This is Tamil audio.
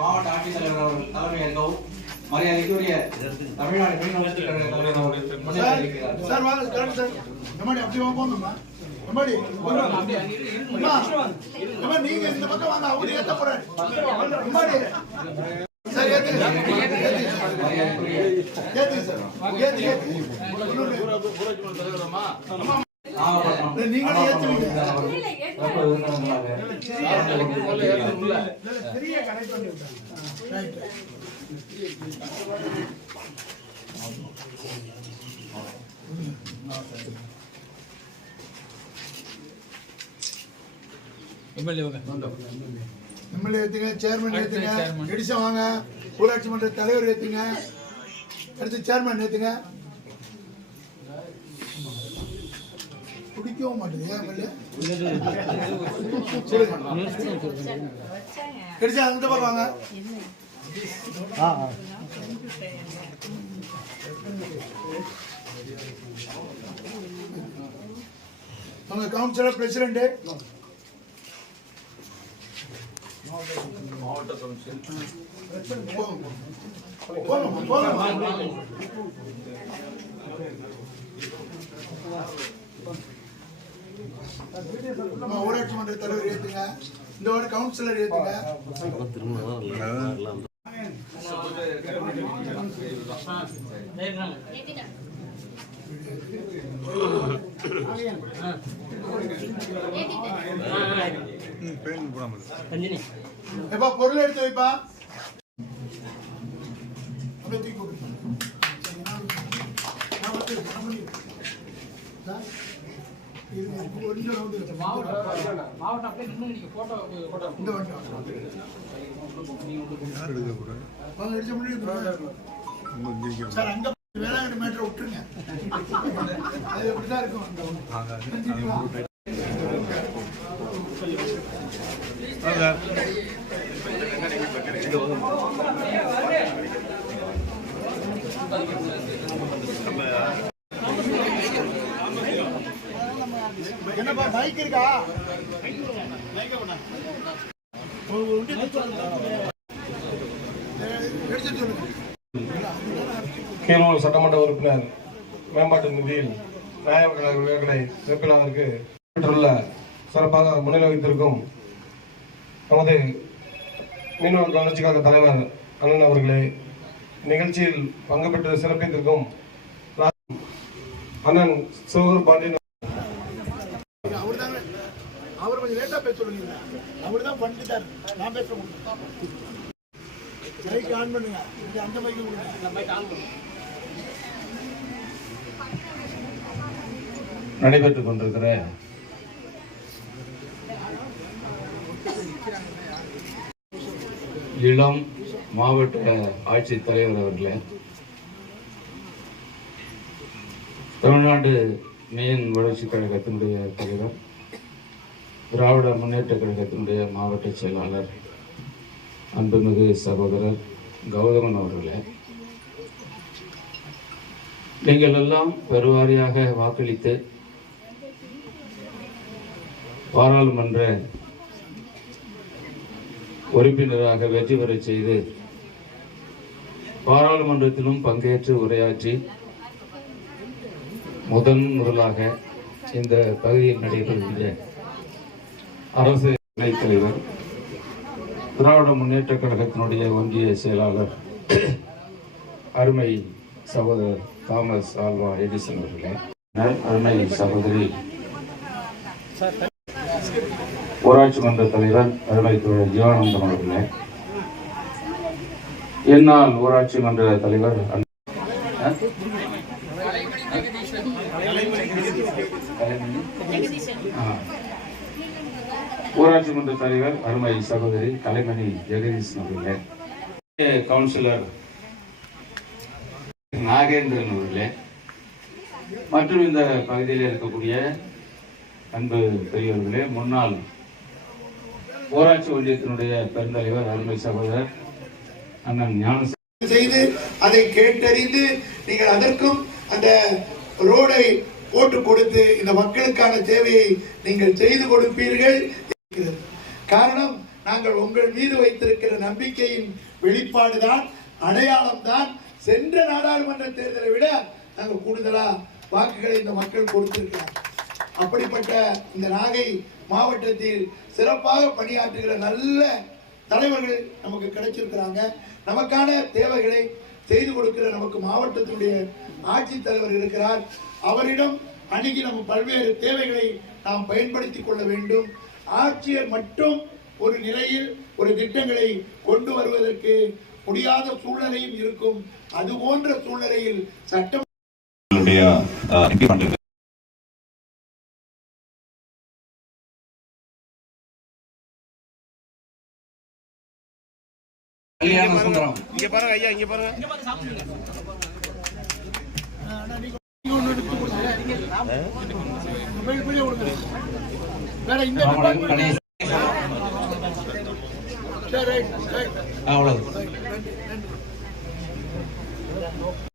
மாவட்ட ஆட்சித்தலைவர் அவர்கள் தலைமையேற்கவும் மரியாதைக்குரிய தமிழ்நாடு மீனவர்கள் கழக தலைவர் நீங்க இந்த பக்கம் வாங்க அவரு ஏத்த போறாரு நீங்களும் ஏத்துவீங்க எம்எல்ஏ ஏத்துங்க, சேர்மன் ஏத்துங்க, எடிசன் வாங்க, ஊராட்சி மன்ற தலைவர் ஏத்துங்க, அடுத்து சேர்மன் ஏத்துங்க. பிடிக்கவும் மாட்டேங்குது எம்எல்ஏ எடிசன் அந்த பக்கம் வாங்க. அவங்க கவுன்சிலர் பிரசிடென்ட் மாவட்ட கவுன்சில் ஊராட்சி மன்ற தலைவர் ஏத்துங்க, இந்த வார்டு கவுன்சிலர் ஏத்துங்க. எப்பா பொருள் எடுத்து வைப்பா. வேளாங்கண்ணி மேட்டரை விட்டுருங்க, அது எப்படிதான் இருக்கும். என்னப்பா மைக் இருக்கா? கீழூர் சட்டமன்ற உறுப்பினர் மேம்பாட்டு நிதியில் நியாயவிலைகளை சிறப்பிலாவிற்கு பெற்றுள்ள சிறப்பாக முன்னிலை வைத்திருக்கும் நமது மீனவர் வளர்ச்சிக்காக தலைவர் அண்ணன் அவர்களே, நிகழ்ச்சியில் பங்கு பெற்று சிறப்பித்திருக்கும் அண்ணன் சோகர் பாண்டியன் அவர் கொஞ்சம் லேட்டா பேச சொல்லுங்க. அவர் தான் பண்ணிட்டார், நான் பேச முடியும். மைக் ஆன் பண்ணுங்க. அந்த மைக் நடைபெற்றுக் கொண்டிருக்கிற இளம் மாவட்ட ஆட்சித் தலைவர் அவர்களே, தமிழ்நாடு மீன் வளர்ச்சி கழகத்தினுடைய தலைவர், திராவிட முன்னேற்ற கழகத்தினுடைய மாவட்ட செயலாளர், அன்புமிகு சகோதரர் கௌதமன் அவர்களே, நீங்கள் எல்லாம் பெருவாரியாக வாக்களித்து பாராளுமன்ற உறுப்பினராக வெற்றி பெறச் செய்து பாராளுமன்றத்திலும் பங்கேற்று உரையாற்றி முதலாக இந்த பகுதியில் நடைபெறுகின்ற அரசு துணைத் தலைவர், திராவிட முன்னேற்ற கழகத்தினுடைய ஒன்றிய செயலாளர், அருமை சகோதரர் தாமஸ் ஆல்வா எடிசன் அவர்களே, அருமை சகோதரி ஊராட்சி மன்ற தலைவர் அருமை தோழர் ஜீவானந்தம் அவர்களே, என்னால் ஊராட்சி மன்ற தலைவர் ஊராட்சி மன்ற தலைவர் அருமை சகோதரி கலைமணி ஜெகதீசன் அவர்களே, கவுன்சிலர் நாகேந்திரன் அவர்களே, மற்றும் இந்த பகுதியில் இருக்கக்கூடிய அன்பு பெரியவர்களே, முன்னாள் ஊராட்சி ஒன்றியத்தினுடைய பெருந்தலைவர் அருமை சகோதரர் அண்ணன் ஞான செய்து அதை கேட்டறிந்து நீங்கள் அதற்கும் அந்த ரோடை போட்டு கொடுத்து இந்த மக்களுக்கான சேவையை நீங்கள் செய்து கொடுப்பீர்கள். காரணம், நாங்கள் உங்கள் மீது வைத்திருக்கிற நம்பிக்கையின் வெளிப்பாடுதான், அடையாளம் தான். சென்ற நாடாளுமன்ற தேர்தலை விட நாங்கள் கூடுதலா வாக்குகளை இந்த மக்கள் கொடுத்திருக்கிறார். அப்படிப்பட்ட இந்த நாகை மாவட்டத்தில் சிறப்பாக பணியாற்றுகிற நல்ல தலைவர்கள் நமக்கு கிடைச்சிருக்கிறாங்க. நமக்கான தேவைகளை செய்து கொடுக்கிற நமக்கு மாவட்டத்தினுடைய ஆட்சித்தலைவர் இருக்கிறார். அவரிடம் அணுகி நம்ம பல்வேறு தேவைகளை நாம் பயன்படுத்திக் கொள்ள வேண்டும். ஆட்சியர் மட்டும் ஒரு நிலையில் ஒரு திட்டங்களை கொண்டு வருவதற்கு முடியாத சூழ்நிலையும் இருக்கும். அது போன்ற சூழ்நிலையில் சட்டம் இங்க பாருங்க ஐயா, இங்க பாருங்க. அவ்வளவு